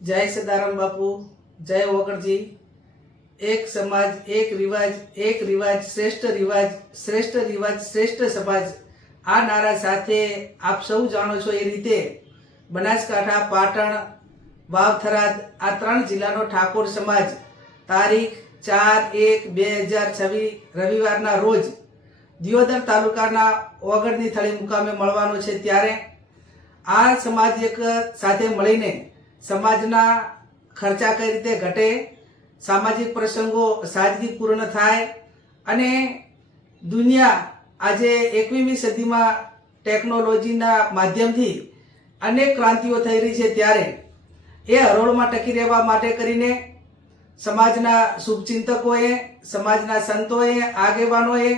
જય સદારામ બાપુ, જય વગરજી એક સમાજ, એક રિવાજ એક રિવાજ, શ્રેષ્ઠ રિવાજ શ્રેષ્ઠ રિવાજ, શ્રેષ્ઠ સમાજ. આ નારા સાથે આપ સૌ જાણો છો એ રીતે બનાસકાંઠા, પાટણ વાવથરાદ આ ત્રણ જિલ્લાનો ઠાકોર સમાજ તારીખ ચાર એક બે હજાર છવ્વીસ, રવિવારના રોજ દિયોદર તાલુકાના ઓગળની થળી મુકામે મળવાનો છે. ત્યારે આ સમાજ એક સાથે મળીને સમાજના ખર્ચા કઈ રીતે ઘટે, સામાજિક પ્રસંગો સાદગીપૂર્ણ થાય અને દુનિયા આજે એકવીમી સદીમાં ટેકનોલોજીના માધ્યમથી અનેક ક્રાંતિઓ થઈ રહી છે ત્યારે એ હરોળમાં ટકી રહેવા માટે કરીને સમાજના શુભચિંતકોએ, સમાજના સંતોએ, આગેવાનોએ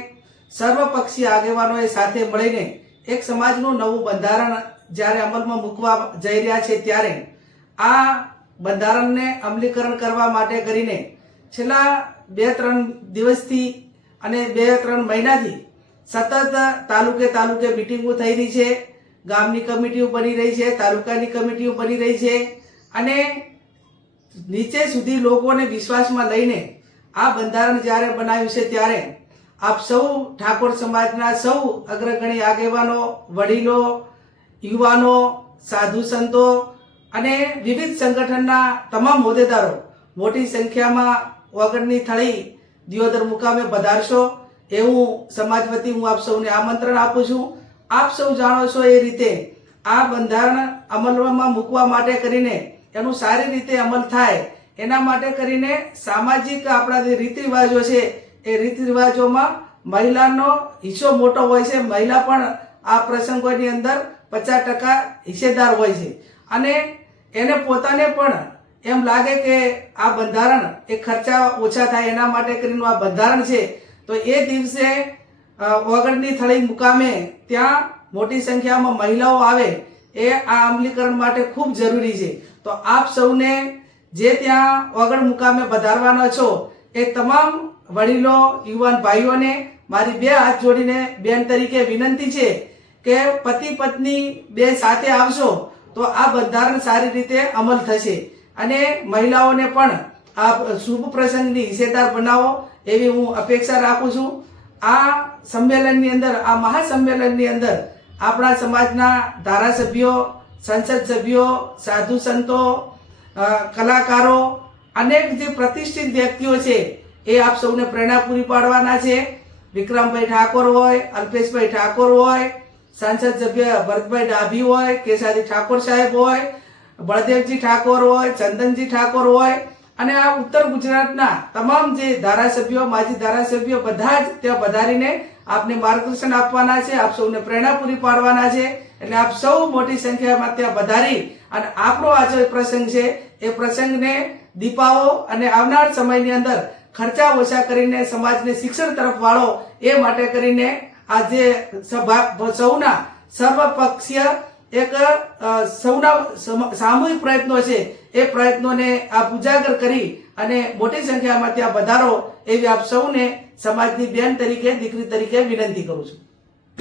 સર્વપક્ષી આગેવાનોએ સાથે મળીને એક સમાજનું નવું બંધારણ જ્યારે અમલમાં મૂકવા જઈ રહ્યા છે ત્યારે આ બંધારણને અમલીકરણ કરવા માટે કરીને છેલ્લા બે ત્રણ દિવસથી અને બે ત્રણ મહિનાથી સતત તાલુકે તાલુકે મિટિંગો થઈ રહી છે, ગામની કમિટીઓ બની રહી છે, તાલુકાની કમિટીઓ બની રહી છે અને નીચે સુધી લોકોને વિશ્વાસમાં લઈને આ બંધારણ જ્યારે બનાવ્યું છે ત્યારે આપ સૌ ઠાકોર સમાજના સૌ અગ્રગણી આગેવાનો, વડીલો, યુવાનો, સાધુ સંતો અને વિવિધ સંગઠનના તમામ હોદ્દેદારો મોટી સંખ્યામાં વગરની થળી દિયોદર મુકામે પધારશો એવું સમાજ વતી હું આપ સૌને આમંત્રણ આપું છું. આપ સૌ જાણો છો એ રીતે આ બંધારણ અમલમાં મૂકવા માટે કરીને એનું સારી રીતે અમલ થાય એના માટે કરીને સામાજિક આપણા જે રીત રિવાજો છે એ રીત રિવાજોમાં મહિલાનો હિસ્સો મોટો હોય છે. મહિલા પણ આ પ્રસંગોની અંદર પચાસ ટકા હિસ્સેદાર હોય છે. અને એને પોતાને પણ એમ લાગે કે આ બંધારણ એ ખર્ચા ઓછા થાય એના માટે કરીને આ બંધારણ છે તો એ દિવસે અ, ઓગળની થળી મુકામે ત્યાં મોટી સંખ્યામાં મહિલાઓ આવે એ આ અમલીકરણ માટે ખૂબ જરૂરી છે. તો આપ સૌને જે ત્યાં ઓગળ મુકામે વધારવાનો છો એ તમામ વડીલો યુવાન ભાઈઓને મારી બે હાથ જોડીને બેન તરીકે વિનંતી છે કે પતિ પત્ની બે સાથે આવશો તો આ બંધારણ સારી રીતે અમલ થશે. અને મહિલાઓને પણ આ શુભ પ્રસંગની હિસ્સેદાર બનાવો એવી હું અપેક્ષા રાખું છું. આ સંમેલનની અંદર, આ મહાસંમેલનની અંદર આપણા સમાજના ધારાસભ્યો, સંસદ સભ્યો, સાધુ સંતો કલાકારો, અનેક જે પ્રતિષ્ઠિત વ્યક્તિઓ છે એ આપ સૌને પ્રેરણા પૂરી પાડવાના છે. વિક્રમભાઈ ઠાકોર હોય, અલ્પેશભાઈ ઠાકોર હોય સાંસદ સભ્ય ભરતભાઈ ડાભી હોય કેસાદી ઠાકોર સાહેબ હોય, બળદેવજી ઠાકોર હોય, ચંદનજી ઠાકોર હોય, અને આ ઉત્તર ગુજરાતના તમામ જે ધારાસભ્યો, માજી ધારાસભ્યો બધા જ ત્યાં પધારીને આપને માર્ગદર્શન આપવાના છે, આપ સૌને પ્રેરણા પૂરી પાડવાના છે, એટલે આપ સૌ મોટી સંખ્યામાં ત્યાં પધારી અને આપણો આ જે પ્રસંગ છે, એ પ્રસંગને દીપાવો અને આવનાર સમયની અંદર ખર્ચા ઓછા કરીને સમાજને શિક્ષણ તરફ વાળો એ માટે કરીને આ જે સભા, સૌના સર્વપક્ષીય એક સૌના સમ- સામૂહિક પ્રયત્નો છે. એ પ્રયત્નોને આપ ઉજાગર કરી અને મોટી સંખ્યામાં ત્યાં વધારો એવી આપ સૌને સમાજની બેન તરીકે, દીકરી તરીકે વિનંતી કરું છું.